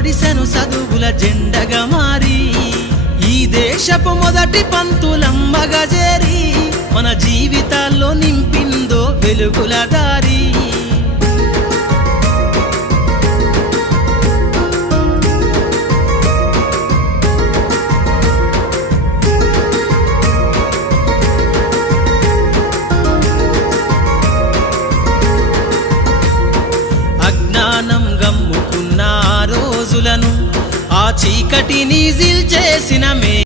పొద్దై చదువుల జెండగా మారి ఈ దేశపు మొదటి పంతులమ్మగా చేరి మన జీవితాల్లో నింపిందో వెలుగుల దారి. అజ్ఞానం గమ్ముకున్న రోజులను ఆ చీకటిని జిల్ చేసిన మే